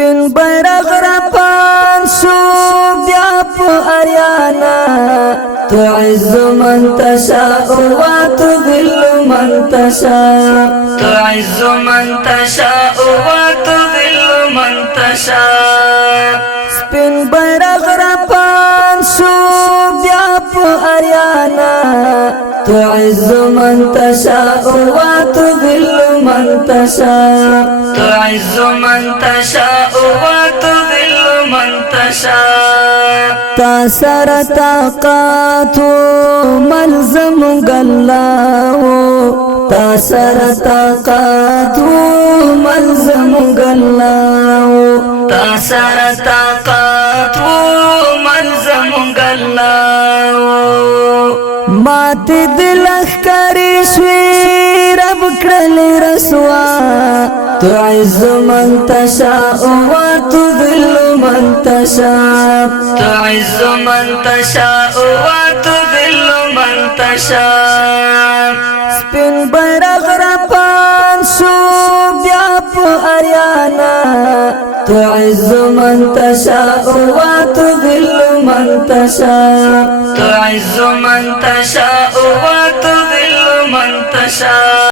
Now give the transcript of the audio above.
سپین بیرغ رپان شو بیا په اریانا تعز من تشاء وتذل من تشاء تعز من تشاء وتذل من تشاء سپین بیرغ رپان شو بیا په اریانا تعز من تشاء وتذل من تشاء تعز من تشاء وتذل من تشاء تاسر طاقت ملزم گلاو تاسر طاقت ملزم گلاو تاسر طاقت ملزم گلاو مات دل اخکاری شوی رب کرلی رسوا تعز من تشاء وتذل من تشاء تعز من تشاء وتذل من تشاء سپین بیرغ رپان شو بیا په اریانا تعز من تشاء وتذل من تشاء تعز من تشاء وتذل من تشاء